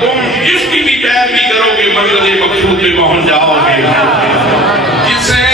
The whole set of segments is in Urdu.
تم جس کی بھی پیروی کرو گے منزل مقصود میں پہنچ جاؤ گے جسے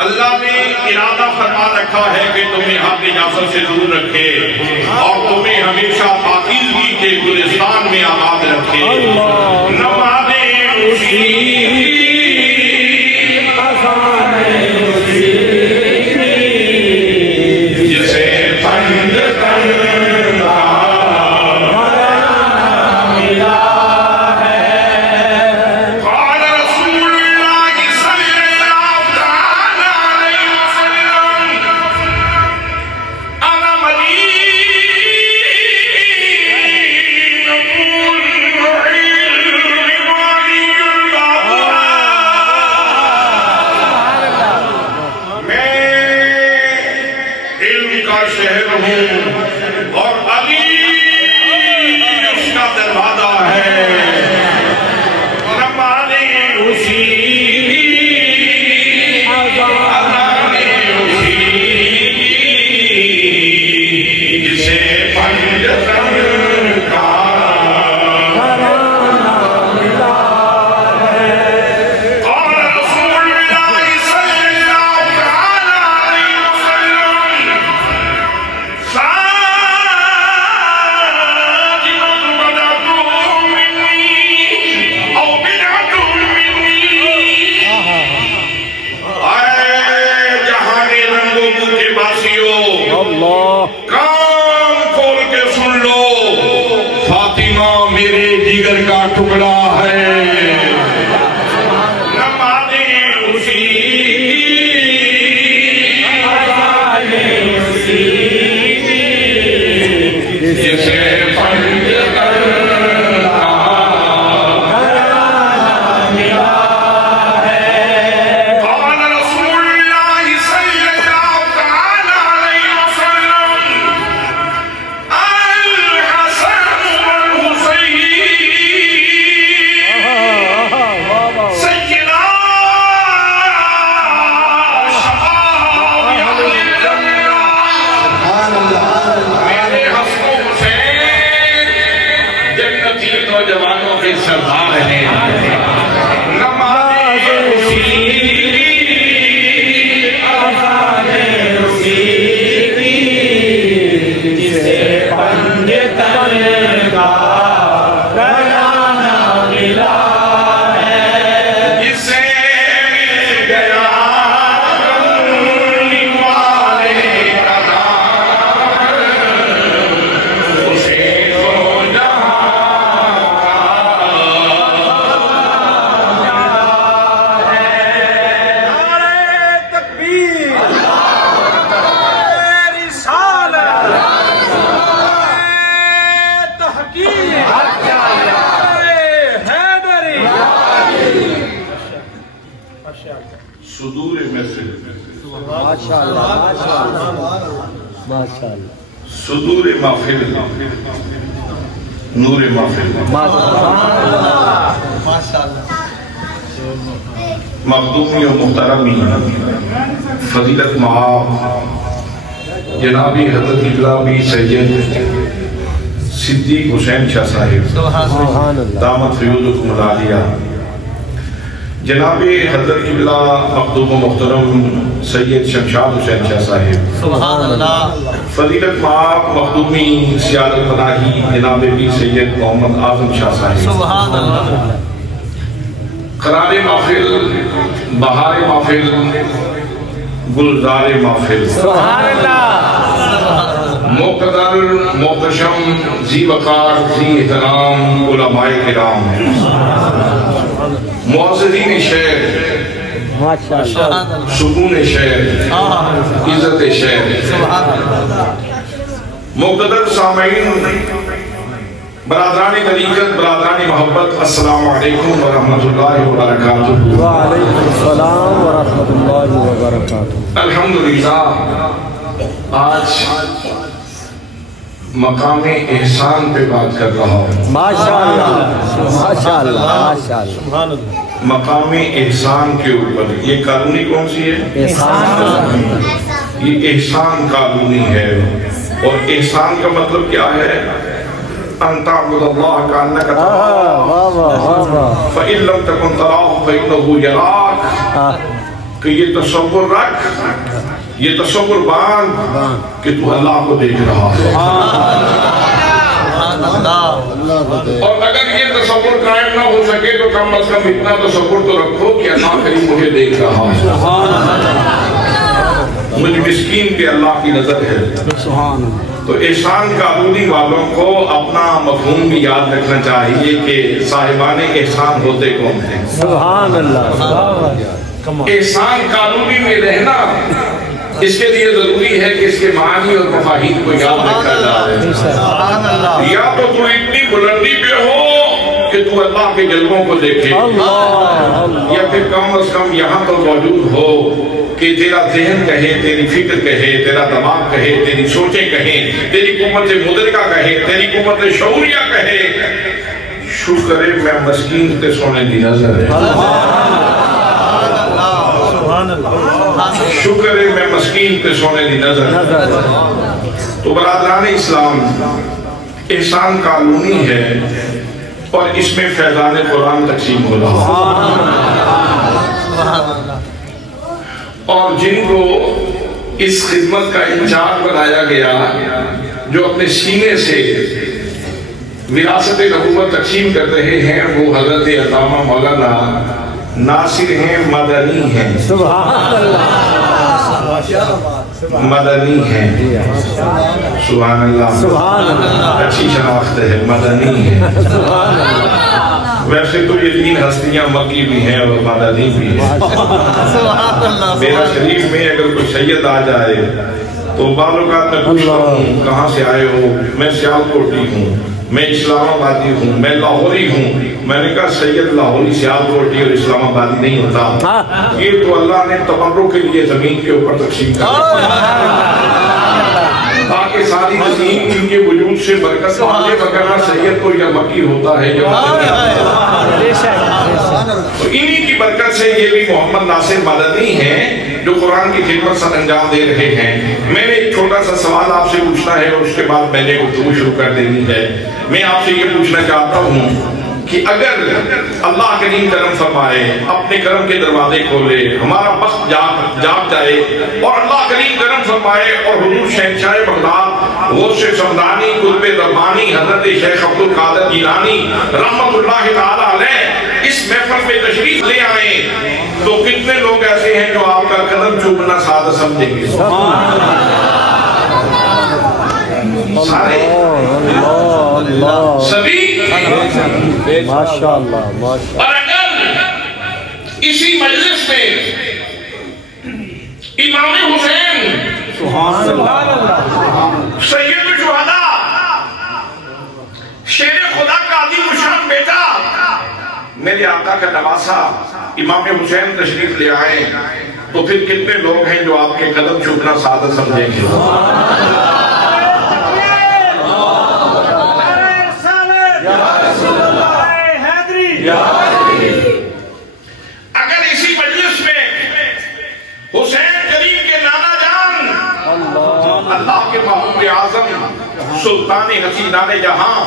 اللہ نے ارادہ فرما رکھا ہے کہ تمہیں حق نجاست سے دور رکھے اور تمہیں ہمیشہ پاکیزگی کے گلستان میں آباد رکھے نمانے اسی جسے پنج کرنا صدور محفل ماشاءاللہ ماشاءاللہ صدور محفل نور محفل مخدومی و محترمی فضیلت معاب جنابی حضرت اقلابی سید صدیق حسین شاہ صاحب دامت فیوزکم العالیہ، جناب حضرت قبلہ مخدوم و محترم سید شمشاد حسین شاہ صاحب، فضیلت معاب مخدومی سیادت پناہی جناب پیر سید محمد اعظم شاہ صاحب، قرار محفل، بہار محفل، گلزار محفل، مقتدر محتشم ذی وقار ذی احترام علماء کرام، معززین شہر، سکون شہر، عزت شہر، مقتدر سامعین، برادران طریقت، برادران محبت، السلام علیکم ورحمۃ اللہ وبرکاتہ۔ وعلیکم السلام ورحمۃ اللہ وبرکاتہ۔ الحمدللہ آج مقام احسان پہ بات کر رہا ہوں۔ ماشاءاللہ ماشاءاللہ ماشاءاللہ، مقام احسان کے اوپر یہ کالونی کون سی ہے؟ یہ احسان کالونی ہے، اور احسان کا مطلب کیا ہے؟ ان تعبد اللہ کانک تراہ فإن لم تکن تراہ فإنہ یراک، کہ یہ تصور رکھ، یہ تصور باندھ کہ تو اللہ کو دیکھ رہا ہے، اور اگر یہ تصور قائم نہ ہو سکے تو کم از کم اتنا تصور تو رکھو کہ اللہ کریم مجھے دیکھ رہا ہے، مجھ مسکین پہ اللہ کی نظر ہے۔ تو احسان کالونی والوں کو اپنا مفہوم بھی یاد رکھنا چاہیے کہ صاحبان احسان ہوتے کون ہیں۔ سبحان اللہ۔ احسان کالونی میں رہنا اس کے لیے ضروری ہے کہ اس کے معنی اور مفاہیم کو یاد رکھا جائے۔ یا تو اتنی بلندی پہ ہو کہ تو اللہ کے جلووں کو دیکھے، یا پھر کم از کم یہاں تو موجود ہو کہ تیرا ذہن کہے، تیری فکر کہے، تیرا دماغ کہے، تیری سوچیں کہیں، تیری قوت مدرکہ کہے، تیری قوت شعوریہ کہے، شکر میں مسکین تے سونے دی نظر ہے، شکر میں مسکین تے سونے دی نظر ہے۔ تو برادران اسلام، احسان کالونی ہے اور اس میں فیضان قرآن تقسیم ہو رہا ہے، اور جن کو اس خدمت کا انچارج بنایا گیا، جو اپنے سینے سے وراثت نبوت تقسیم کر رہے ہیں، وہ حضرت علامہ مولانا ناصر ہیں، مدنی ہیں، مدنی ہیں، سبحان اللہ، اچھی شناخت ہے، مدنی ہیں۔ ویسے تو یہ تین ہستیاں مکی بھی ہیں اور مدنی بھی ہیں۔ میرا شریف میں اگر کوئی سید آ جائے تو بعض اوقات میں پوچھتا ہوں کہاں سے آئے ہو، میں سیالکوٹی ہوں، میں اسلام آبادی ہوں، میں لاہوری ہوں۔ میں نے کہا سید لاہوری سیالکوٹی اور اسلام آبادی نہیں ہوتا، یہ تو اللہ نے تبرک کے لیے زمین کے اوپر تقسیم کر تاکہ ساری زمین ان کے وجود سے برکت پائے، وگرنہ سید تو یا مکی ہوتا ہے یا مدنی ہوتا ہے۔ تو انہی کی برکت سے یہ بھی محمد ناصر مدنی ہیں جو قرآن کی خدمت سر انجام دے رہے ہیں۔ میں نے ایک چھوٹا سا سوال آپ سے پوچھنا ہے اور اس کے بعد میں نے گفتگو شروع کر دینی ہے۔ میں آپ سے یہ پوچھنا چاہتا ہوں کہ اگر اللہ کریم کرم فرمائے، اپنے کرم کے دروازے کھولے، ہمارا وقت جاگ جائے اور اللہ کریم کرم فرمائے اور حضور شہنشاہ بغداد غوث سمدانی قطب ربانی حضرت شیخ عبد القادر جیلانی رحمت اللہ تعالی علیہ اس محفل میں تشریف لے آئیں تو کتنے لوگ ایسے ہیں جو آپ کا قدم چومنا سادہ سمجھیں گے؟ سارے سبھی ماشاءاللہ اور اگر اسی مجلس میں امام حسین سید الشہداء شیر خدا کا عظیم الشان بیٹا میرے آقا کا نواسا امام حسین تشریف لے آئے تو پھر کتنے لوگ ہیں جو آپ کے قدم چومنا سعادت سمجھیں گے؟ اگر اسی مجلس میں حسین کریم کے نانا جان اللہ کے محبوب اعظم سلطان حسینان جہاں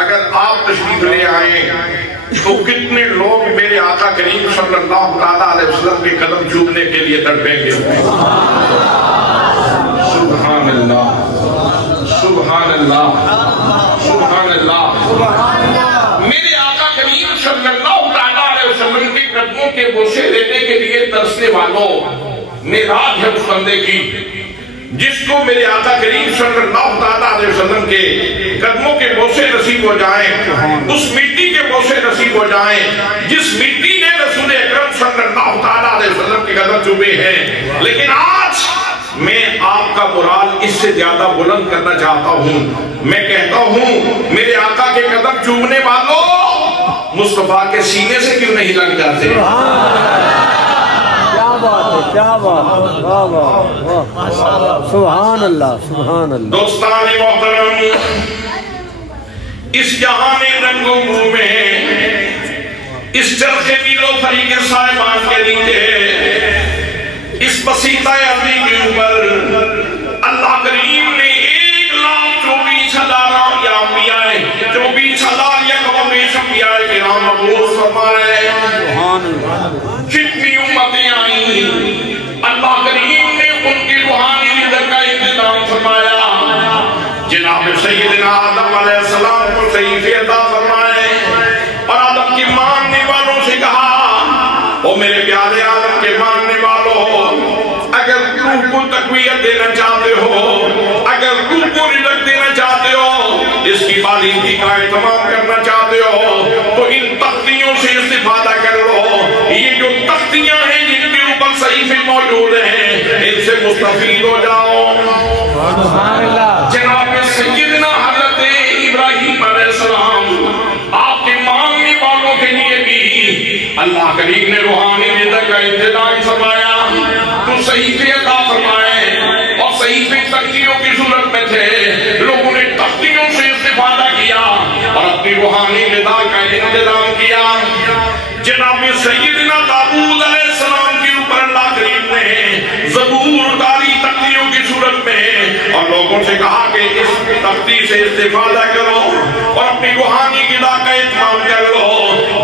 اگر آپ تشریف لے آئیں تو کتنے لوگ میرے آقا کریم صلی اللہ تعالیٰ علیہ وسلم کے قدم چومنے کے لیے تڑپیں گے؟ سبحان اللہ سبحان اللہ سبحان اللہ۔ میرے آقا کریم صلی اللہ تعالیٰ علیہ وسلم کے قدموں کے بوسے لینے کے لیے ترسنے والوں معراج ہے اس بندے کی جس کو میرے آقا کریم صلی اللہ تعالیٰ علیہ وسلم کے قدموں کے بوسے نصیب ہو جائیں، اس مٹی کے بوسے نصیب ہو جائیں جس مٹی نے رسول اکرم صلی اللہ تعالیٰ علیہ وسلم کے قدم چومے ہیں۔ لیکن آج میں آپ کا مرال اس سے زیادہ بلند کرنا چاہتا ہوں، میں کہتا ہوں میرے آقا کے قدم چومنے والوں مصطفیٰ کے سینے سے کیوں نہیں لگ جاتے؟ کیا بات ہے، سبحان اللہ سبحان اللہ۔ دوستان محترم، اس جہان رنگ و بو میں اس چرخے میل و فریق صاحبان کے نیچے اس بسیطہ عربی کے اوپر اللہ کریم نے 1,24,000 یا انبیاء 24,000 یا کمامیش انبیاء کرام مبعوث فرمائے۔ جتنی امتیں آئیں اللہ کریم نے ان کی روحانی رزق کا انتظام فرمایا۔ جناب سیدنا آدم علیہ السلام کو صحیفے عطا فرمائے اور آدم کی ماننے والوں سے کہا او میرے پیارے آدم کے ماننے والوں، اگر روح کو تقویت دینا چاہتے ہو، اگر روح کو رزق دینا چاہتے ہو، اس کی بالندگی کا اہتمام کرنا چاہتے ہو تو ان تختیوں سے استفادہ کر لو۔ یہ جو تختیاں ہیں جن کے اوپر صحیفے موجود ہیں ان سے مستفید ہو جاؤ۔ جناب سیدنا حضرت ابراہیم علیہ السلام آپ کے ماننے والوں کے لیے بھی اللہ کریم نے روحانی رزق کا انتظام فرمایا۔ تو صحیفے عطا فرمائے اور صحیفے تختیوں کی صورت میں تھے، لوگوں نے تختیوں سے استفادہ کیا اور اپنی روحانی رزق کا انتظام کیا۔ جناب سیدنا داؤد علیہ السلام کے اوپر اللہ کریم نے زبور اتاری تختیوں کی صورت میں اور لوگوں سے کہا کہ اس تختی سے استفادہ کرو اور اپنی روحانی غذا کا اہتمام کر لو۔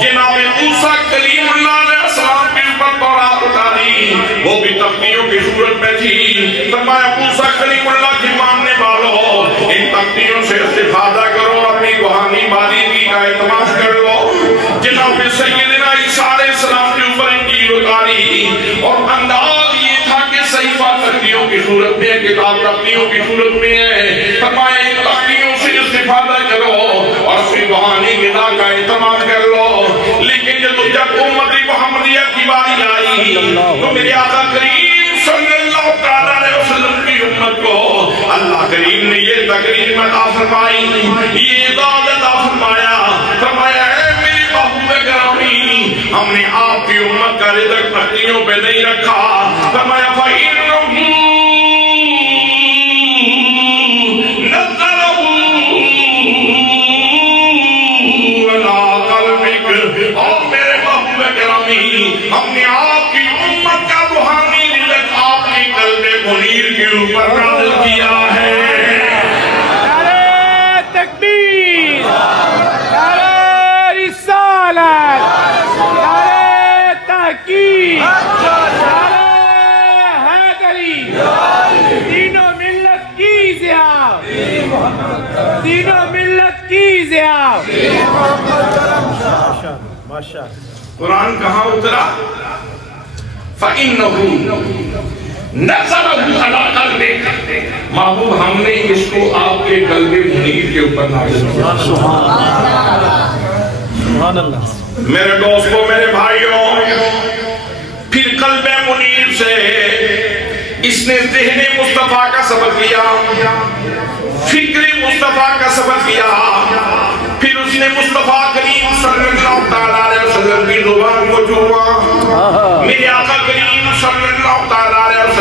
جناب موسیٰ کلیم اللہ علیہ السلام کے اوپر تورات اتاری، وہ بھی تختیوں کی صورت میں تھی۔ فرمایا موسیٰ کلیم اللہ کی ماننے والوں ان تختیوں سے استفادہ کرو اور اپنی روحانی بالندگی کا اہتمام کر لو۔ جناب سیدنا عیسیٰ علیہ السلام کے اوپر انجیل اتاری اور انداز یہ تھا کہ صحیفہ تختیوں کی صورت میں ہے، کتاب تختیوں کی صورت میں ہے۔ فرمایا ان تختیوں سے استفادہ کرو اور اپنی روحانی غذا کا اہتمام کر لو۔ لیکن جب امت محمدیہ کی باری آئی تو میرے آقا کریم صلی اللہ تعالیٰ علیہ وسلم کی امت کو اللہ کریم نے یہ تکریم عطا فرمائی، یہ اعزاز عطا فرمایا۔ فرمایا اے میری محبوب گرامی، ہم نے آپ کی امت کا رزق تختیوں پہ نہیں رکھا۔ فرمایا فَإِنَّهُ نَزَّلَهُ عَلَىٰ قَلْبِكَ، اور میرے محبوب گرامی ہم نے آپ کی امت کا روحانی رزق آپ کی قلب منیر کے اوپر نازل کیا ہے۔ نعرہ تکبیر، نعرہ رسالت، نعرہ تحقیق، نعرہ حیدری، دین و ملت کی ضیاء، دین و ملت کی ضیاء۔ قرآن کہاں اترا؟ فَإِنَّهُ نَزَلَهُ عَلَىٰ قَلْبِكَ، محبوب ہم نے اس کو آپ کے قلب منیر کے اوپر نازل کیا۔ سبحان اللہ۔ میرے دوستوں، میرے بھائیوں، پھر قلب منیر سے اس نے ذہن مصطفیٰ کا سبق کیا، فکر مصطفیٰ کا سبق کیا، پھر اس نے مصطفیٰ کریم صلی اللہ تعالیٰ علیہ وسلم کی زبان کو چھوا۔ میرے آقا کریم صلی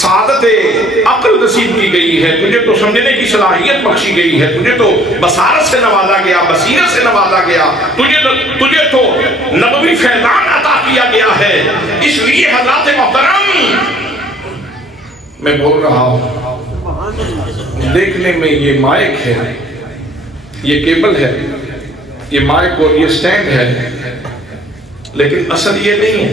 سعادت عقل نصیب کی گئی ہے، تجھے تو سمجھنے کی صلاحیت بخشی گئی ہے، تجھے تو بصارت سے نوازا گیا، بصیرت سے نوازا گیا، تجھے تو نبوی فیضان عطا کیا گیا ہے۔ اس لیے حضرات محترم میں بول رہا ہوں، دیکھنے میں یہ مائک ہے، یہ کیبل ہے، یہ مائک اور یہ سٹینڈ ہے، لیکن اصل یہ نہیں ہے۔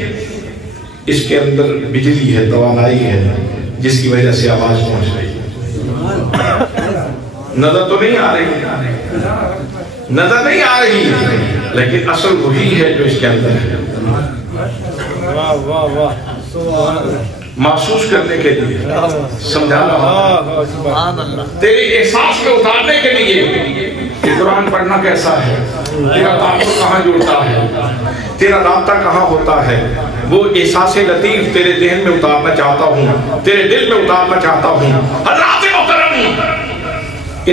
اس کے اندر بجلی ہے، توانائی ہے، جس کی وجہ سے آواز پہنچ رہی ہے۔ نظر تو نہیں آ رہی، نظر نہیں آ رہی، لیکن اصل وہی ہے جو اس کے اندر ہے۔ محسوس کرنے کے لیے سمجھا رہا ہوں، تیرے احساس میں اتارنے کے لیے کہ قرآن پڑھنا کیسا ہے، تیرا تعلق کہاں جڑتا ہے، تیرا رابطہ کہاں ہوتا ہے، وہ احساس لطیف تیرے ذہن میں اتارنا چاہتا ہوں، تیرے دل میں اتارنا چاہتا ہوں۔ حضرات محترم،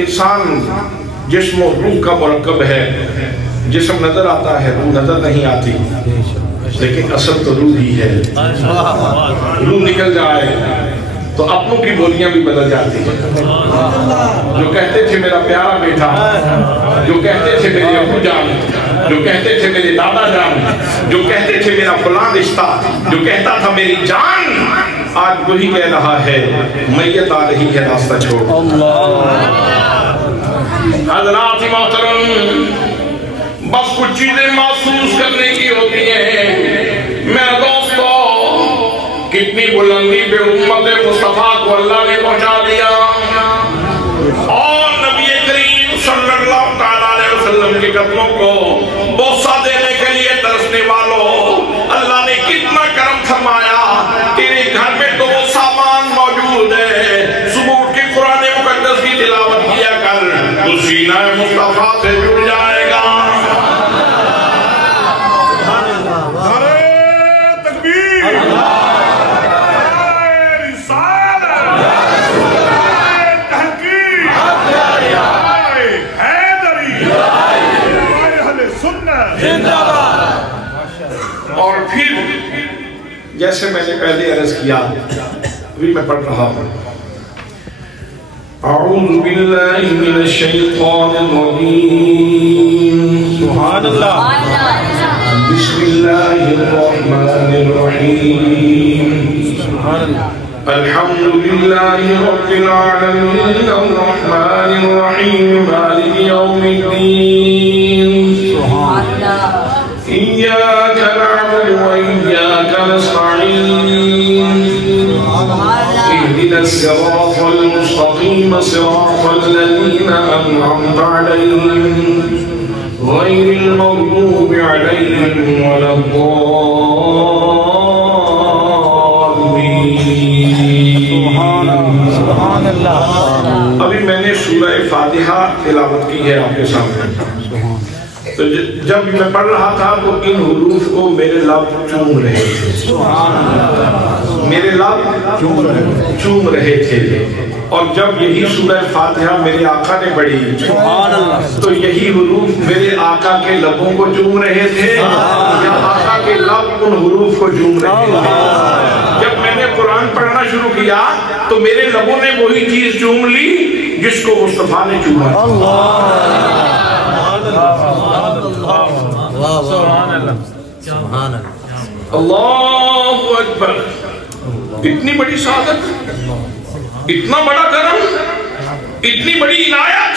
انسان جسم و روح کا مرکب ہے۔ جسم نظر آتا ہے، روح نظر نہیں آتی، لیکن اصل تو روح ہی ہے۔ روح نکل جائے تو اپنوں کی بولیاں بھی بدل جاتی ہیں۔ جو کہتے تھے میرا پیارا بیٹا، جو کہتے تھے میرے ابو جان، جو کہتے تھے میرے دادا جان، جو کہتے تھے میرا فلاں رشتہ، جو کہتا تھا میری جان، آج وہی کہہ رہا ہے میت آ رہی ہے راستہ چھوڑ۔ حضرات محترم، بس کچھ چیزیں محسوس کرنے کی ہوتی ہیں۔ میرے دوستو، کتنی بلندی پہ امت مصطفیٰ کو اللہ نے پہنچا دیا، اور نبی کریم صلی اللہ علیہ وسلم کے قدموں کو بوسہ دینے کے لیے ترسنے والوں، اللہ نے کتنا کرم فرمایا۔ تیرے گھر میں تو وہ سامان موجود ہے، صبح اٹھ کے قرآن مقدس کی تلاوت کیا کر، تو سینہ مصطفیٰ سے جڑ جائے گا۔ اور پھر جیسے میں نے پہلے عرض کیا، ابھی میں پڑھ رہا ہوں، اعوذ باللہ من الشیطان الرجیم، سبحان اللہ، بسم اللہ الرحمن الرحیم، سبحان اللہ، الحمد للہ رب العالمین الرحمن الرحیم مالک یوم الدین، سبحان اللہ، إياك نعبد وإياك نستعين، اهدنا الصراط المستقيم صراط الذين أنعمت عليهم غير المغضوب عليهم ولا الضالين۔ سبحان اللہ۔ ابھی میں نے سورہ فاتحہ تلاوت کی ہے آپ کے سامنے، تو جب میں پڑھ رہا تھا تو ان حروف کو میرے لب چوم رہے تھے، میرے لب چوم رہے تھے، اور جب یہی سورہ فاتحہ میرے آقا نے پڑھی تو یہی حروف میرے آقا کے لبوں کو چوم رہے تھے، یا آقا کے لب ان حروف کو چوم رہے تھے۔ جب میں نے قرآن پڑھنا شروع کیا تو میرے لبوں نے وہی چیز چوم لی جس کو مصطفیٰ نے چوما۔ اللہ اکبر، اتنی بڑی سعادت، اتنا بڑا کرم، اتنی بڑی عنایت۔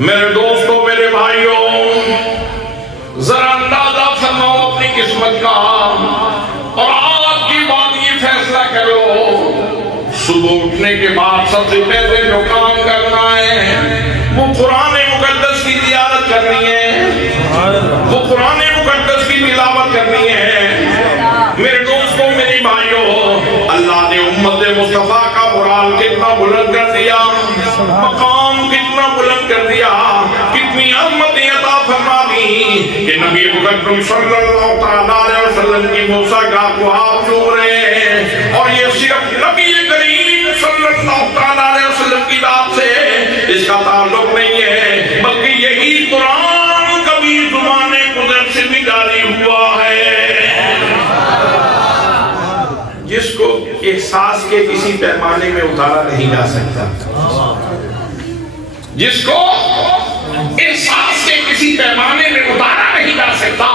میرے دوستوں، میرے بھائیوں، ذرا اندازہ فرماؤ اپنی قسمت کا، اور آج کی بات یہ فیصلہ کرو، صبح اٹھنے کے بعد سب سے پہلے جو کام کرنا ہے وہ قرآن مقدس کی زیارت کرنی ہے، وہ قرآن مقدس کی تلاوت کرنی ہے۔ میرے دوستوں، میری بھائیوں، اللہ نے امت مصطفیٰ کا مرال کتنا بلند کر دیا، مقام کتنا بلند کر دیا، کتنی عظمت عطا فرما دی کہ نبی مکرم صلی اللہ علیہ وسلم کی موسیقی کو آپ چھو رہے ہیں، اور یہ صرف نبی کریم صلی اللہ علیہ وسلم کی ذات سے اس کا تعلق نہیں ہے، بلکہ یہی قرآن کبھی زبان قدرت سے بھی جاری ہوا ہے، جس کو احساس کے کسی پیمانے میں اتارا نہیں جا سکتا، جس کو احساس کے کسی پیمانے میں اتارا نہیں جا سکتا،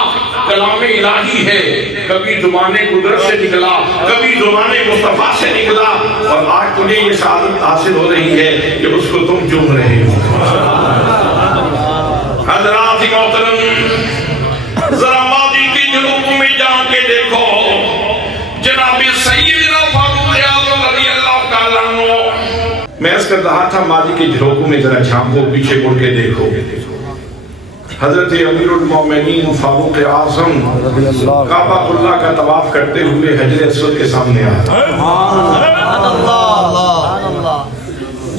کلام الہی ہے، کبھی زبان قدرت سے نکلا، کبھی زبان مصطفیٰ سے نکلا، اور آج تجھے یہ سعادت حاصل ہو رہی ہے کہ اس کو تم چوم رہے ہو۔ حضرات محترم، ذرا ماضی کی جھلکوں میں جا کے دیکھو، جناب سیدنا فاروق اعظم رضی اللہ تعالیٰ عنہ، میں اس کر رہا تھا ماضی کے جھلکوں میں ذرا جھانکو، پیچھے مڑ کے دیکھو، حضرت امیر المومنین فاروق اعظم کعبہ اللہ کا طواف کرتے ہوئے حجر اسود کے سامنے آیا۔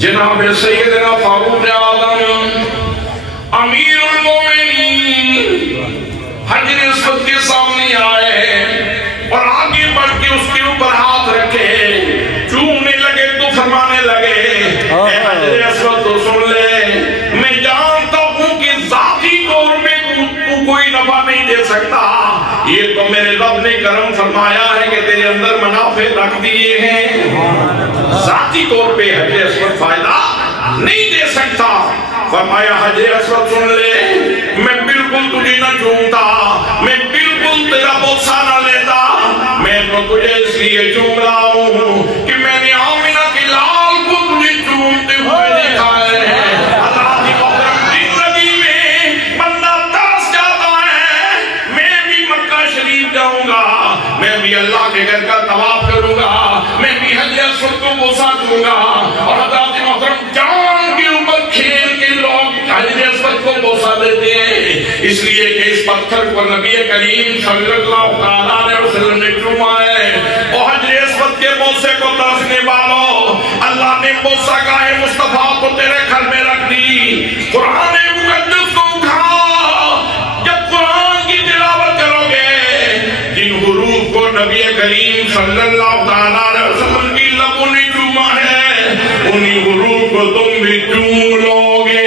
جناب سیدنا فاروق اعظم امیر المومنین حجر اسود کے سامنے آئے اور آگے بڑھ کے اس کے اوپر ہاتھ رکھے، چومنے لگے تو فرمانے لگے، اے حجر اسود تو سن لے، میں جانتا ہوں کہ ذاتی طور میں تو کوئی نفع نہیں دے سکتا، یہ تو میرے رب نے کرم فرمایا ہے کہ تیرے اندر منافع رکھ دیے ہیں، ذاتی طور پہ حجر اسود فائدہ نہیں دے سکتا۔ فرمایا حجر اسود سن لے، میں بالکل تجھے نہ چومتا، میں بالکل تیرا بوسہ نہ لیتا، میں تو تجھے اس لیے چوم رہا ہوں کہ میں نے آمنہ کے لال کو تجھے چومتے ہوئے دیکھا ہے۔ اللہ کی محترم زندگی میں بندہ ترس جاتا ہے، میں بھی مکہ شریف جاؤں گا، میں بھی اللہ کے گھر کا طواف کروں گا، میں بھی حجر اسود کو بوسہ دوں گا، اور حضرات محترم جان کے اوپر کھیل کے لوگ حجر اسود کو بوسہ دیتے ہیں، اس لیے کہ اس پتھر کو نبی کریم صلی اللہ علیہ وسلم نے چوما ہے۔ اور حجر اسود کے بوسے کو ترسنے والوں، اللہ نے بوسہ گاہ مصطفیٰ کو تیرے گھر میں رکھ دی۔ قرآن مقدس کو اٹھاؤ، جب قرآن کی تلاوت کرو گے، جن حروف کو نبی کریم صلی اللہ علیہ وسلم کی لبوں نے چوما ہے، انہی حروف کو تم بھی چوم لو گے۔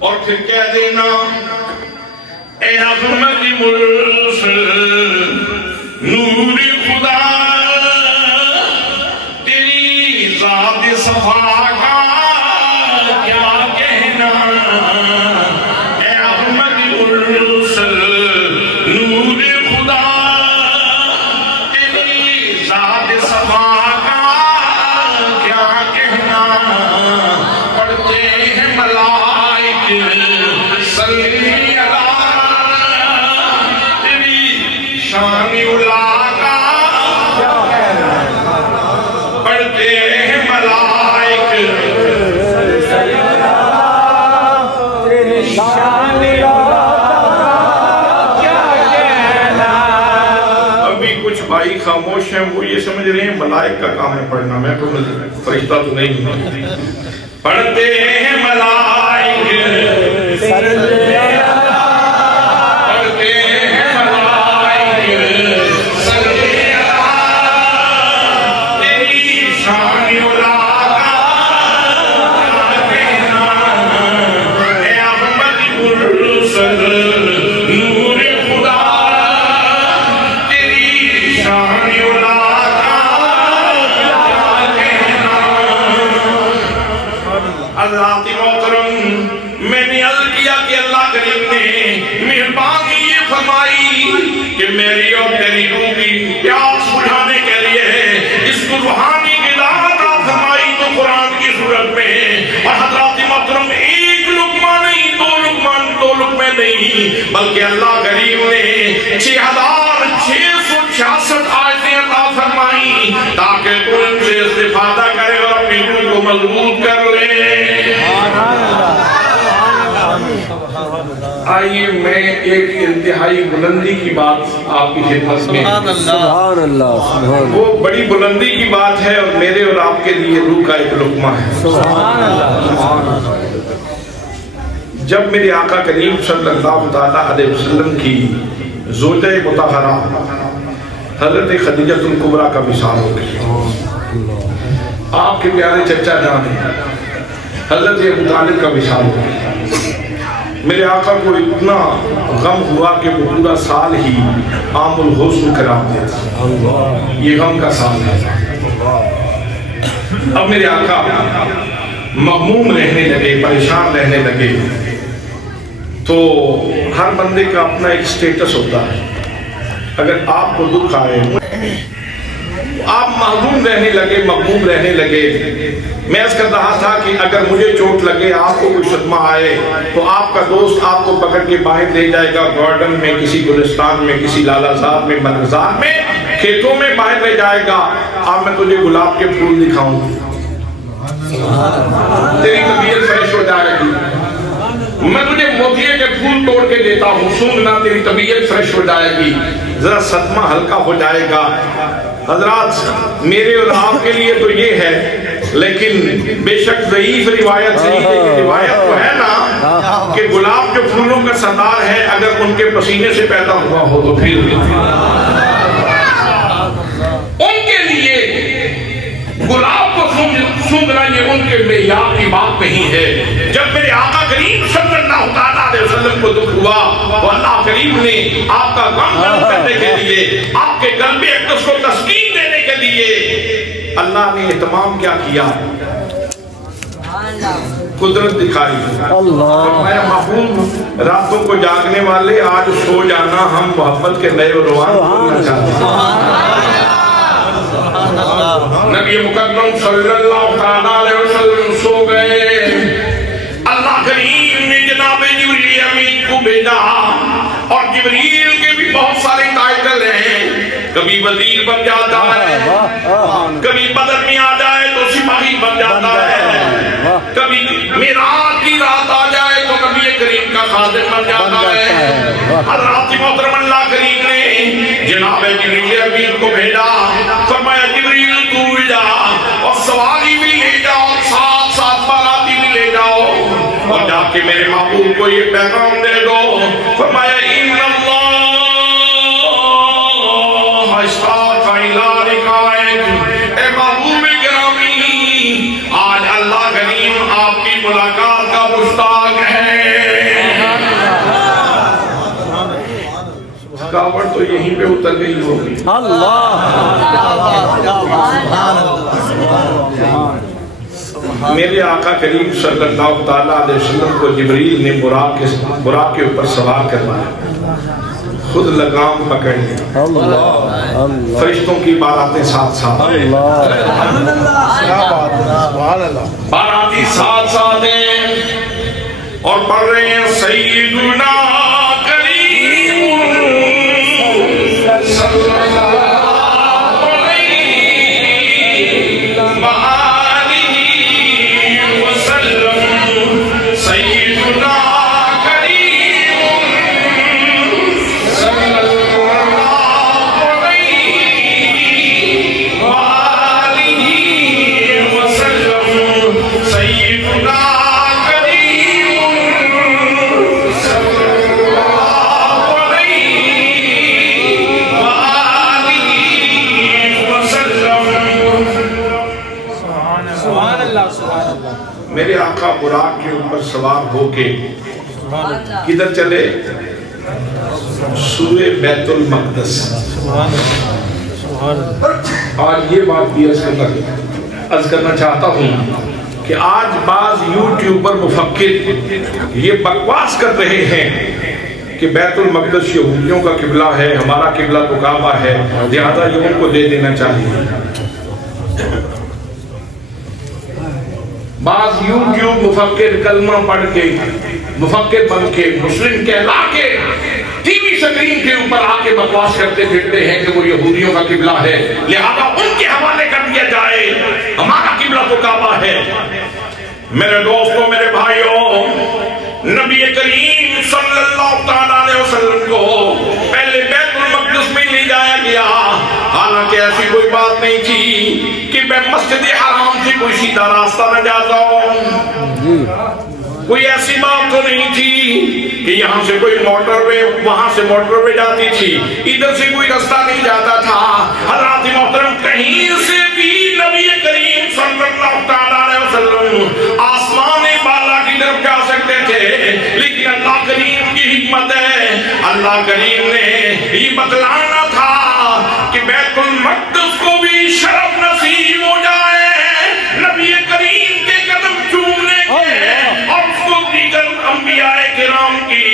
اور پھر کہہ دینا، اے عظمت مرسل نور خدا، تیری ذات صفا کا کیا کہنا، اے عظمت مرسل نور خدا، تیری ذات صفا کا کیا کہنا، پڑھتے ہیں ملائک صلی اللہ، تیری شان اولا کا کیا کہنا، پڑھتے ہیں ملائک صلی اللہ، تیری شان اولا کا کیا کہنا۔ ابھی کچھ بھائی خاموش ہیں، وہ یہ سمجھ رہے ہیں ملائک کا کام ہے پڑھنا، میں تو فرشتہ تو نہیں ہوں۔ پڑھتے ہیں ملائک صلی اللہ، پڑھتے ہیں ملائک صلی اللہ، تیری شان اولا کا کیا کہنا، اے عظمت مرسل نور خدا، تیری شان اولا کا کیا کہنا۔ اللہ کی محترم، میں نے عرض کیا کہ اللہ کریم نے مہربانی یہ فرمائی کہ میری اور تیری روح کی پیاس بجھانے کے لیے اس کو روحانی غذا عطا فرمائی تو قرآن کی صورت میں۔ اور حضرات محترم، ایک لقمہ نہیں، دو لقمے نہیں، بلکہ اللہ کریم نے 6666 آیتیں عطا فرمائی تاکہ تو ان سے استفادہ کرے اور اپنی روح کو مضبوط کر لے۔ آئیے میں ایک انتہائی بلندی کی بات آپ کی خدمت میں، سبحان اللہ، وہ بڑی بلندی کی بات ہے اور میرے اور آپ کے لیے روح کا ایک لقمہ ہے۔ سبحان اللہ۔ جب میرے آقا کریم صلی اللہ علیہ وسلم کی زوجہ مطہرہ حضرت خدیجہ الکبریٰ کا وصال ہو گیا، آپ کے پیارے چچا جان ہیں حضرت ابو طالب کا وصال ہو گیا۔ میرے آقا کو اتنا غم ہوا کہ وہ پورا سال ہی عام الحسن قرار دیتے، یہ غم کا سال ہے۔ اب میرے آقا مغموم رہنے لگے، پریشان رہنے لگے، تو ہر بندے کا اپنا ایک سٹیٹس ہوتا ہے۔ اگر آپ کو دکھ آئے، آپ محروم رہنے لگے، مغموم رہنے لگے۔ میں اس کا کہا تھا کہ اگر مجھے چوٹ لگے، آپ کو کوئی صدمہ آئے، تو آپ کا دوست آپ کو پکڑ کے باہر لے جائے گا، گارڈن میں، کسی گلستان میں، کسی لالا زار میں، مدرزار میں، کھیتوں میں باہر لے جائے گا۔ آپ میں تجھے گلاب کے پھول دکھاؤں، تیری طبیعت فریش ہو جائے گی۔ میں تجھے موتیے کے پھول توڑ کے دیتا ہوں، سونگنا، تیری طبیعت فریش ہو جائے گی، ذرا صدمہ ہلکا ہو جائے گا۔ حضرات میرے اور آپ کے لیے تو یہ ہے، لیکن بے شک ضعیف روایت صحیح ہے، روایت تو ہے نا کہ گلاب جو پھولوں کا سردار ہے، اگر ان کے پسینے سے پیدا ہوا ہو تو پھر ان کے لیے گلاب کو سونگنا یہ ان کے معیار کی بات نہیں ہے۔ جب میرے آقا کریم صلی اللہ علیہ وسلم کو دکھ ہوا تو اللہ کریم نے آپ کا غم کم کرنے کے لیے، آپ کے قلب اقدس کو تسکین دینے کے لیے اللہ نے اہتمام کیا کیا؟ قدرت دکھائی۔ فرمایا محبوب راتوں کو جاگنے والے آج سو جانا، ہم محبت کے نئے روان ہونا چاہتے ہیں۔ نبی مکرم صلی اللہ علیہ وسلم سو گئے، اللہ کریم نے جناب جبریل امین کو بھیجا، اور جبریل کے بھی بہت سارے ٹائٹل ہیں، کبھی وزیر بن جاتا ہے، کبھی بدر میں آ جائے تو سپاہی بن جاتا ہے، کبھی معراج کی رات آ جائے تو نبی کریم کا خادم بن جاتا ہے۔ حضرات محترم اللہ کریم نے جناب جبریل امین کو بھیجا، فرمایا جبریل تو جا اور سواری بھی لے جاؤ، ساتھ ساتھ باراتی بھی لے جاؤ، اور جا کے میرے محبوب کو یہ پیغام دے دو۔ فرمایا ان اللہ اشتاق الی لقائک، اے محبوب گرامی آج اللہ کریم آپ کی ملاقات کا مشتاق ہے۔ تھکاوٹ تو یہیں پہ اتر گئی ہوگی۔ میرے آقا کریم صلی اللہ علیہ وسلم کو جبریل نے براق کے اوپر سوار کروایا، خود لگام پکڑ لیا، فرشتوں کی باراتیں ساتھ ساتھ ہیں، باراتی ساتھ ساتھ ہیں، اور پڑھ رہے ہیں سیدنا کریم صلی اللہ میرے آقا براق کے اوپر سوار ہو کے کدھر چلے؟ سوئے بیت المقدس۔ آج یہ بات بھی عرض کرنا چاہتا ہوں کہ آج بعض یوٹیوبر مفکر یہ بکواس کر رہے ہیں کہ بیت المقدس یہودیوں کا قبلہ ہے، ہمارا قبلہ تو کعبہ ہے، لہذا یہ ان کو دے دینا چاہیے۔ بعض یوٹیوب مفکر کلمہ پڑھ کے، مفکر بن کے، مسلم کہلا کے ٹی وی سکرین کے اوپر آ کے بکواس کرتے پھرتے ہیں کہ وہ یہودیوں کا قبلہ ہے، لہذا ان کے حوالے کر دیا جائے، ہمارا قبلہ تو کعبہ ہے۔ میرے دوستوں، میرے بھائیوں، نبی کریم صلی اللہ علیہ وسلم کو پہلے بیت المقدس میں لے جایا گیا، حالانکہ ایسی کوئی بات نہیں تھی کہ میں مسجد حرام سے کوئی سیدھا راستہ نہ جاتا ہوں، کوئی ایسی بات تو نہیں تھی کہ یہاں سے کوئی موٹر وے، وہاں سے موٹر وے جاتی تھی، ادھر سے کوئی راستہ نہیں جاتا تھا۔ حضرات محترم، کہیں سے بھی نبی کریم صلی لیکن اللہ کریم کی حکمت ہے، اللہ کریم نے یہ بتلانا تھا کہ بیت المقدس کو بھی شرف نصیب ہو جائے نبی کریم کے قدم چومنے کے، اور اس کو دیگر انبیاء کرام کی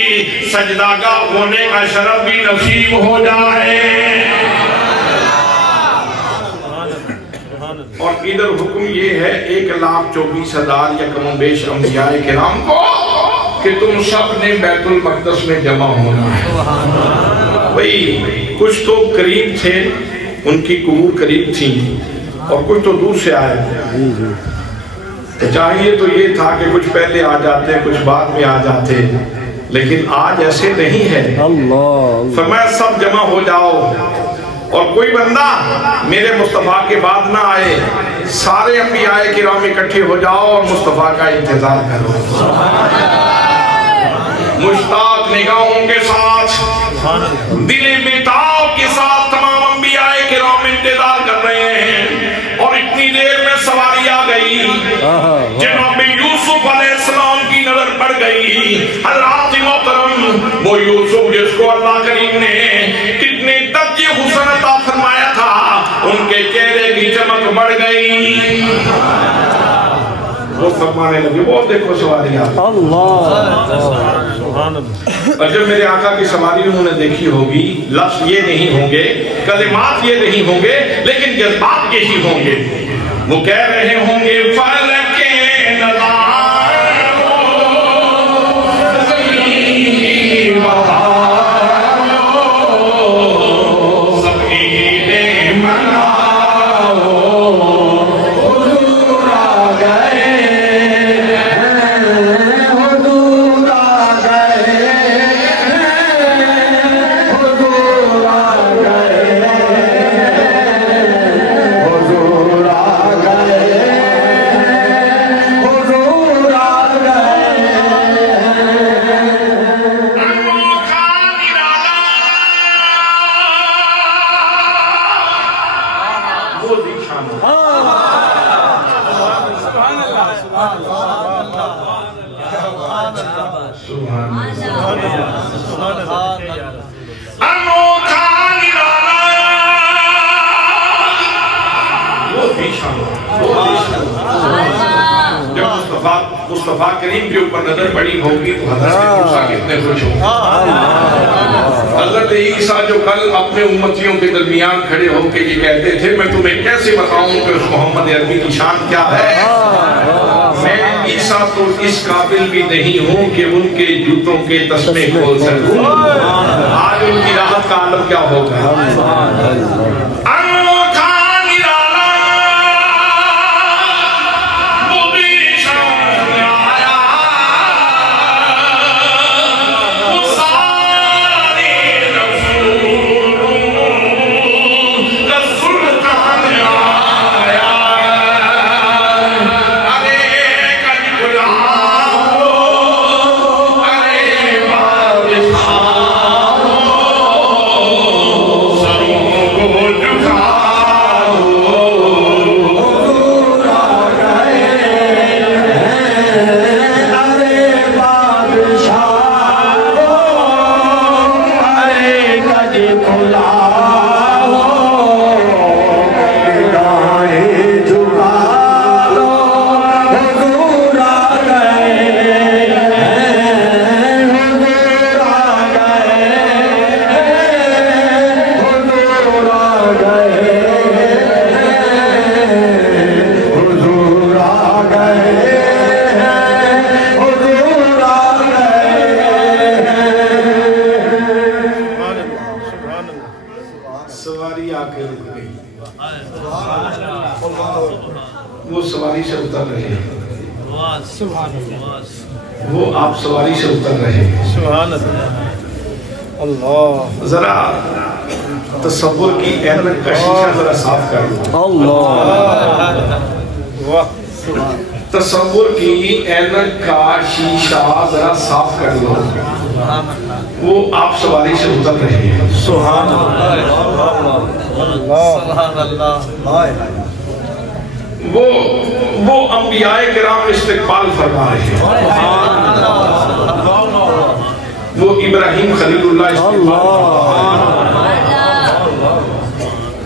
سجدہ گاہ ہونے کا شرف بھی نصیب ہو جائے۔ اور ادھر حکم یہ ہے 1,24,000 یا کم و بیش انبیاء کرام کو کہ تم سب نے بیت المقدس میں جمع ہونا ہے۔ بھئی کچھ تو قریب تھے، ان کی قبور قریب تھی، اور کچھ تو دور سے آئے تھے۔ چاہیے تو یہ تھا کہ کچھ پہلے آ جاتے، کچھ بعد میں آ جاتے، لیکن آج ایسے نہیں ہے۔ فرمایا سب جمع ہو جاؤ، اور کوئی بندہ میرے مصطفیٰ کے بعد نہ آئے، سارے انبیاء کرام اکٹھے ہو جاؤ اور مصطفیٰ کا انتظار کرو۔ مشتاق نگاہوں کے ساتھ، دل بیتاب کے ساتھ تمام انبیاء کرام انتظار کر رہے ہیں، اور اتنی دیر میں سواری آ گئی۔ جناب یوسف علیہ السلام کی نظر پڑ گئی۔ حضرات محترم، وہ یوسف جس کو اللہ کریم نے کتنے درجے حسن عطا فرمایا تھا، ان کے چہرے کی چمک بڑھ گئی۔ وہ فرمانے لگے، وہ دیکھو سواری آ گئی۔ اور جب میرے آقا کی سواری انہوں نے دیکھی ہوگی، لفظ یہ نہیں ہوں گے، کلمات یہ نہیں ہوں گے، لیکن جذبات یہی ہوں گے۔ وہ کہہ رہے ہوں گے فلک نظاروں سب عید مناؤ، حضور آ گئے، حضور آ گئے، حضور آ گئے، حضور آ گئے، حضور آ گئے۔ انوکھا نرالا وہ دیکھانا، انوکھا نرالا وہ دیکھانا۔ جب مصطفیٰ کریم کے اوپر نظر پڑی ہوگی تو حضرت موسیٰ کتنے خوش ہوں گے۔ حضرت عیسیٰ جو کل اپنے امتیوں کے درمیان کھڑے ہو کے یہ کہتے تھے میں تمہیں کیسے بتاؤں کہ اس محمد عربی کی شان کیا ہے، میں عیسیٰ تو اس قابل بھی نہیں ہوں کہ ان کے جوتوں کے تسمے کھول سکوں، آج ان کی راحت کا عالم کیا ہوگا۔ انوکھا نرالا وہ دیشان آیا، وہ سارے رسولوں کا سلطان آیا، ارے کج غلام ہو، ارے بادشاہ ہو، سروں کو جھکاؤ، حضور آ گئے، ارے بادشاہ ہو، ارے کج غلام ہو، نگاہیں جھکا لو، حضور آ گئے، حضور آ گئے، حضور آ گئے، حضور آ گئے، حضور آ گئے۔ سواری آ کے رک گئی، وہ سواری سے اتر رہے ہیں، وہ آپ سواری سے اتر رہے ہیں۔ ذرا تصور کی اینک کا شیشہ ذرا صاف کر لو، تصور کی اینک کا شیشہ ذرا صاف کر لو، وہ آپ سواری سے اتر رہے ہیں۔ سبحان اللہ، وہ انبیاء کرام استقبال فرما رہے ہیں۔ وہ ابراہیم خلیل اللہ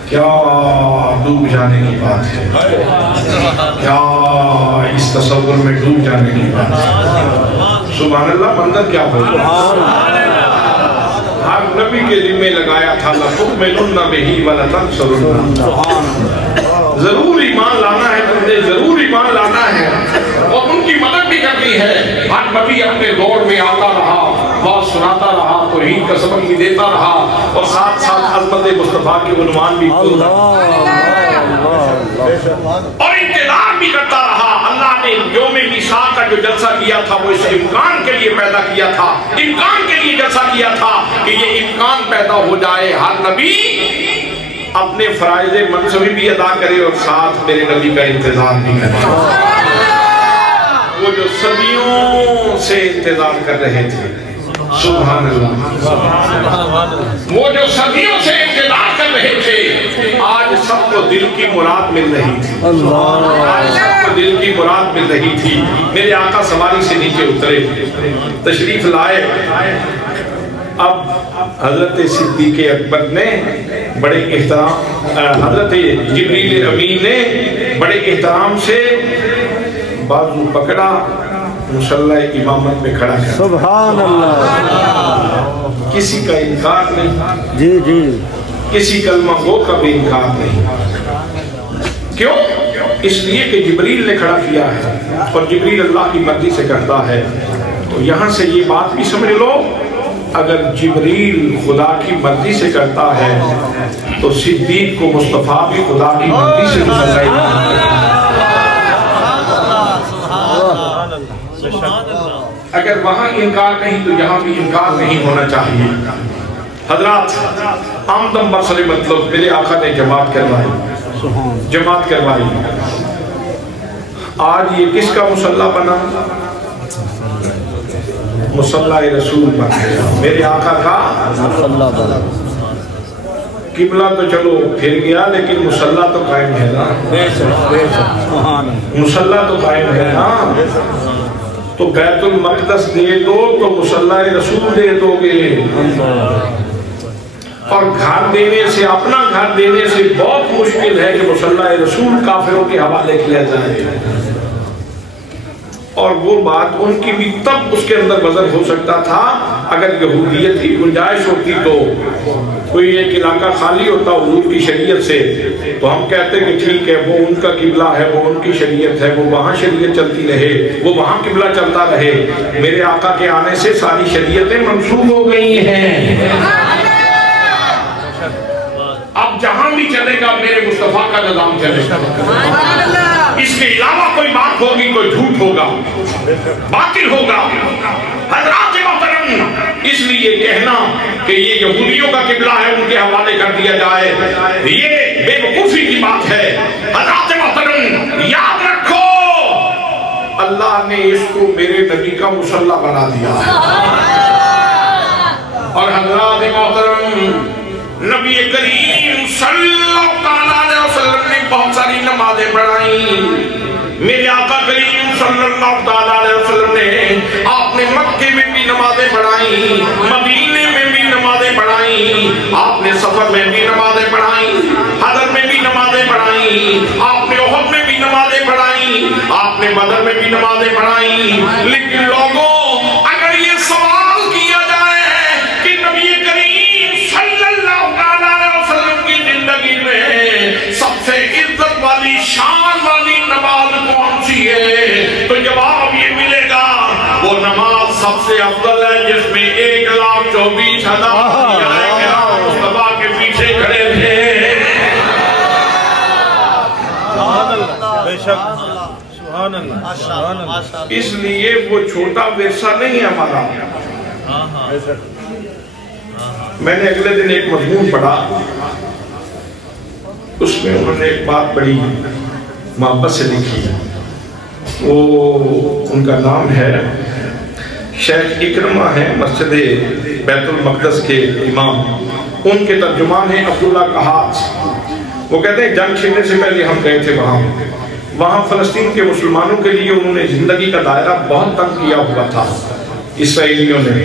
کیا ڈوب جانے کی بات ہے، کیا اس تصور میں ڈوب جانے کی بات ہے۔ سبحان اللہ، منظر کیا ہوگا۔ ہر نبی کے ذمہ لگایا تھا لَتُؤْمِنُنَّ بِهِ وَلَتَنْصُرُنَّهُ، ضرور ایمان لانا ہے بندے، ضرور ایمان لانا ہے، اور ان کی مدد بھی کرنی ہے۔ ہر نبی اپنے دور میں آتا رہا، بات سناتا رہا، توحید کا سبق بھی دیتا رہا، اور ساتھ ساتھ عظمت مصطفیٰ کے عنوان بھی کھولتا اور انتظار بھی کرتا رہا۔ اللہ نے یوم میثاق کا جو جلسہ کیا تھا وہ اس امکان کے لیے پیدا کیا تھا، امکان کے لیے جلسہ کیا تھا کہ یہ امکان پیدا ہو جائے، ہر نبی اپنے فرائض منصبی بھی ادا کرے اور ساتھ میرے نبی کا انتظار بھی کرے۔ وہ جو صدیوں سے انتظار کر رہے تھے، سبحان اللہ، وہ جو صدیوں سے انتظار کر رہے تھے، آج سب کو دل کی مراد مل رہی تھی، آج سب کو دل کی مراد مل رہی تھی۔ میرے آقا سواری سے نیچے اترے، تشریف لائے۔ اب حضرت صدیق اکبر نے بڑے احترام، حضرت جبریل امین نے بڑے احترام سے بازو پکڑا، مصلی امامت میں کھڑا کر، سبحان اللہ، کسی کا انکار نہیں، جی جی، کسی کلمہ گو کا بھی انکار نہیں۔ کیوں؟ اس لیے کہ جبریل نے کھڑا کیا ہے، اور جبریل اللہ کی مرضی سے کرتا ہے۔ تو یہاں سے یہ بات بھی سمجھ لو، اگر جبریل خدا کی مرضی سے کرتا ہے تو صدیق کو مصطفیٰ بھی خدا کی مرضی سے کرتا ہے۔ اگر وہاں انکار نہیں تو یہاں بھی انکار نہیں ہونا چاہیے۔ حضرات، آمدن برسل مطلب میرے آقا نے جماعت کروائی، جماعت کروائی۔ آج یہ کس کا مصلی بنا؟ مصلی رسول بن گیا، میرے آقا کا مصلی بنا۔ قبلہ تو چلو پھر گیا، لیکن مصلی تو قائم ہے نا، مصلی تو قائم ہے نا۔ تو بیت المقدس دے دو تو مصلی رسول دے دو گے، اور گھر دینے سے، اپنا گھر دینے سے بہت مشکل ہے کہ مصلی رسول کافروں کے حوالے کیا جائے۔ اور وہ بات ان کی بھی تب اس کے اندر وزن ہو سکتا تھا اگر یہودیت کی گنجائش ہوتی، تو کوئی ایک علاقہ خالی ہوتا حضور کی شریعت سے، تو ہم کہتے کہ ٹھیک ہے، وہ ان کا قبلہ ہے، وہ ان کی شریعت ہے، وہ وہاں شریعت چلتی رہے، وہ وہاں قبلہ چلتا رہے۔ میرے آقا کے آنے سے ساری شریعتیں منسوخ ہو گئی ہیں۔ اب جہاں بھی چلے گا میرے مصطفیٰ کا نظام چلے گا، اس کے علاوہ کوئی بات ہوگی، کوئی جھوٹ ہوگا، باطل ہوگا۔ حضرات محترم، اس لیے کہنا کہ یہ یہودیوں کا قبلہ ہے ان کے حوالے کر دیا جائے، یہ بے وقوفی کی بات ہے۔ حضرات محترم، یاد رکھو اللہ نے اس کو میرے نبی کا مصلی بنا دیا، اور حضرات محترم نبی کریم صلی اللہ علیہ وسلم نے بہت ساری نمازیں پڑھائیں۔ میرے آقا کریم صلی اللہ علیہ وسلم نے، آپ نے مکے میں بھی نمازیں پڑھائیں، مدینے میں بھی نمازیں پڑھائیں، آپ نے سفر میں بھی نمازیں پڑھائیں، حضر میں بھی نمازیں پڑھائیں، آپ نے احد میں بھی نمازیں پڑھائیں، آپ نے بدر میں بھی نمازیں پڑھائیں۔ لیکن لوگوں، اگر یہ سوال کیا جائے کہ نبی کریم صلی اللہ علیہ وسلم کی زندگی میں سب سے عزت والی، شان والی نماز کون سی ہے، تو جواب یہ ملے گا وہ نماز سب سے افضل ہے جس میں 1,24,000 مصطفیٰ کے پیچھے کھڑے تھے۔ اس لیے وہ چھوٹا ورثہ نہیں ہے ہمارا۔ میں نے اگلے دن ایک مضمون پڑھا، اس میں انہوں نے ایک بات بڑی محبت سے لکھی، وہ ان کا نام ہے شیخ اکرمہ ہے، مسجد بیت المقدس کے امام، ان کے ترجمان ہیں عبداللہ قحاط۔ وہ کہتے ہیں جنگ چھڑنے سے پہلے ہم گئے تھے وہاں فلسطین کے مسلمانوں کے لیے انہوں نے زندگی کا دائرہ بہت تنگ کیا ہوا تھا اسرائیلیوں نے،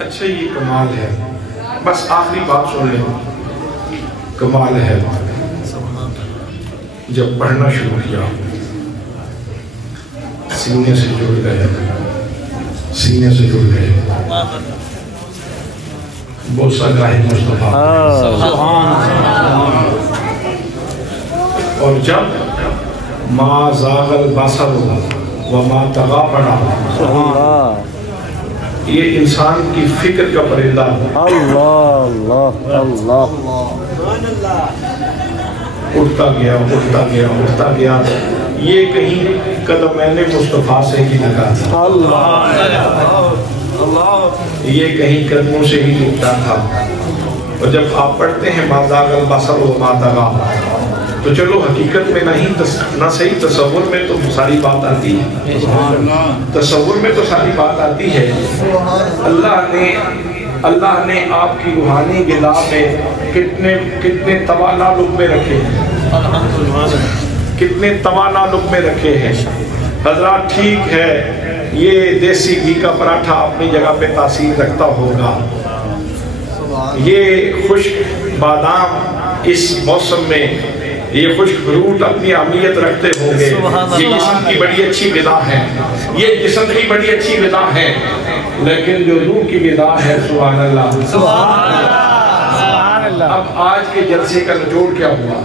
اچھا یہ کمال ہے. بس آخری بات سن لیں. کمال ہے جب پڑھنا شروع کیا سینے سے جڑ گئے, سینے سے جڑ گئے. بوسہ گاہ مصطفیٰ. اور جب ما زاغ البصر وما طغى پڑھا, یہ انسان کی فکر کا پرندہ. اللہ اللہ اللہ. اٹھتا گیا اٹھتا گیا اٹھتا گیا. یہ کہیں قدمین مصطفیٰ سے ہی لگا تھا, یہ کہیں قدموں سے ہی لگتا تھا. اور جب آپ پڑھتے ہیں ما زاغ البصر وما طغى, تو چلو حقیقت میں نہ صحیح تصور میں تو ساری بات آتی ہے, تصور میں تو ساری بات آتی ہے. اللہ نے آپ کی روحانی غذا میں کتنے توانا لقمے رکھے ہیں, کتنے توانا لقمے رکھے ہیں. حضرات ٹھیک ہے یہ دیسی گھی کا پراٹھا اپنی جگہ پہ تاثیر رکھتا ہوگا, یہ خشک بادام اس موسم میں, یہ خشک فروٹ اپنی اہمیت رکھتے ہوں گے. یہ جسم کی بڑی اچھی غذا ہے, یہ جسم کی بڑی اچھی غذا ہے, لیکن جو روح کی غذا ہے سبحان اللہ. اب آج کے جلسے کا نچوڑ کیا ہوا,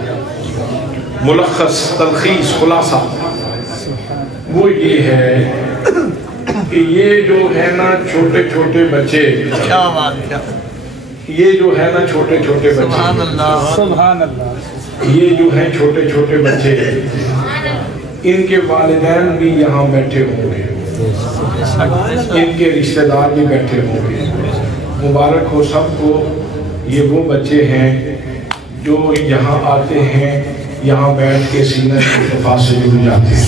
ملخص تلخیص خلاصہ وہ یہ ہے کہ یہ جو ہے نا چھوٹے چھوٹے بچے, یہ جو ہے نا چھوٹے چھوٹے بچے, سبحان اللہ, یہ جو ہیں چھوٹے چھوٹے بچے, ان کے والدین بھی یہاں بیٹھے ہوں گے, ان کے رشتہ دار بھی بیٹھے ہوں گے. مبارک ہو سب کو. یہ وہ بچے ہیں جو یہاں آتے ہیں, یہاں بیٹھ کے سینہ مصطفیٰ سے جڑ جاتے ہیں,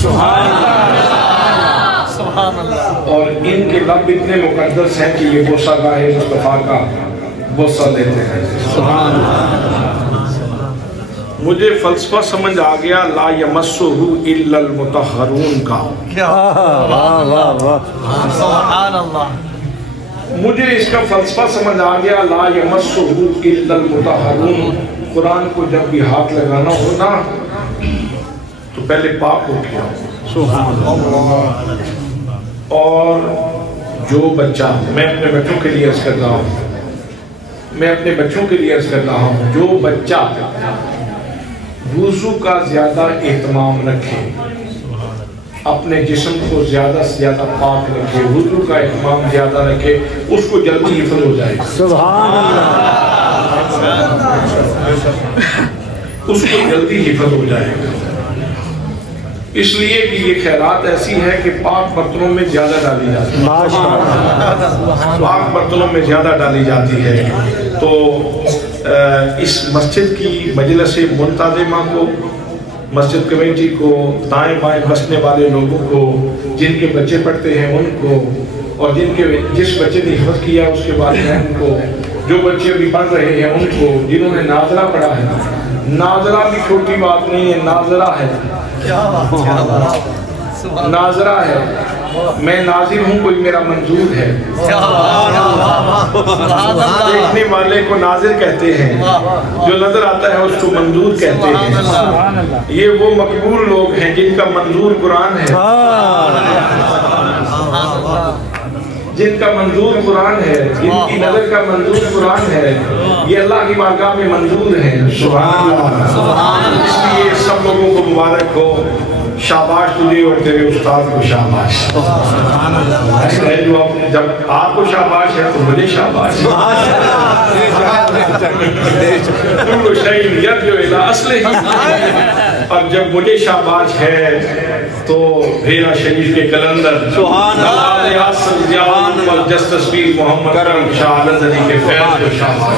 اور ان کے لب اتنے مقدس ہیں کہ یہ بوسہ گاہ مصطفیٰ کا بوسہ لیتے ہیں. مجھے فلسفہ سمجھ آ گیا لا یمسہ الا المطہرون کا. سبحان اللہ. مجھے اس کا فلسفہ سمجھ آ گیا لا یمسہ الا المطہرون. قرآن کو جب بھی ہاتھ لگانا ہو نا تو پہلے پاک ہو گیا. اور جو بچہ, میں اپنے بچوں کے لیے عرض کر رہا ہوں, میں اپنے بچوں کے لیے عرض کر رہا ہوں, جو بچہ وضو کا زیادہ اہتمام رکھے, اپنے جسم کو زیادہ سے زیادہ پاک رکھے, وضو کا اہتمام زیادہ رکھے, اس کو جلدی حفظ ہو جائے گا. سبحان اللہ. اس کو جلدی حفظ ہو جائے گا. اس لیے کہ یہ خیرات ایسی ہے کہ پاک برتنوں میں زیادہ ڈالی جاتی ہے, پاک برتنوں میں زیادہ ڈالی جاتی ہے. تو اس مسجد کی مجلس منتظمہ کو, مسجد کمیٹی کو, دائیں بائیں بسنے والے لوگوں کو, جن کے بچے پڑھتے ہیں ان کو, اور جس بچے نے حفظ کیا اس کے والدین کو, جو بچے بھی پڑھ رہے ہیں ان کو, جنہوں نے ناظرہ پڑھا ہے. ناظرہ بھی چھوٹی بات نہیں ہے, ناظرہ ہے, ناظرہ ہے. میں ناظر ہوں, کوئی میرا منظور ہے. دیکھنے والے کو ناظر کہتے ہیں, جو نظر آتا ہے اس کو منظور کہتے ہیں. یہ وہ مقبول لوگ ہیں جن کا منظور قرآن ہے, جن کا منظور قرآن ہے, جن کی نظر کا منظور قرآن ہے, یہ اللہ کی بارگاہ میں منظور ہیں. سبحان اللہ. اس لیے سب لوگوں کو مبارک ہو. شاباش تجھے اور تیرے استاد کو شاباش. جب آپ کو شاباش ہے تو مجھے شاباش. اور جب مجھے شاباش ہے تو بھیرا شریف کے کلندر جس تصویر محمد کرم شاہ علی کے فیض کو شاباش.